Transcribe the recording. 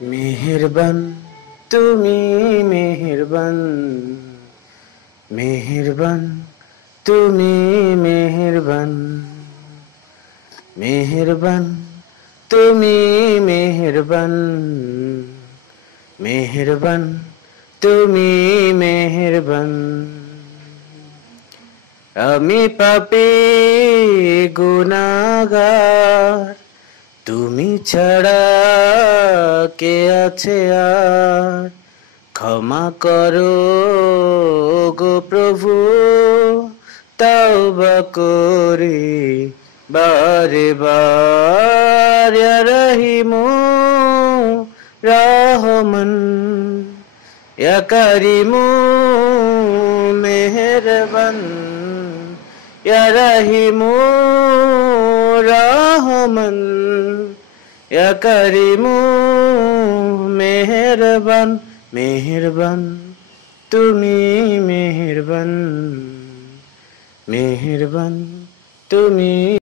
মেহেরবান তুমি মেহেরবান, মেহেরবান তুমি মেহেরবান, মেহেরবান তুমি মেহেরবান, মেহেরবান তুমি মেহেরবান। আমি পাপী গুনাহগার, তুমি ছাড়া কে আছে আর? ক্ষমা করো গো প্রভু, তওবা করি বারে বার। ইয়া রহিমু রহমান, ইয়া করিমু মেহেরবান, ইয়া রহিমু রহমান, ইয়া করিমু মেহেরবান। মেহেরবান তুমি মেহেরবান, মেহেরবান তুমি।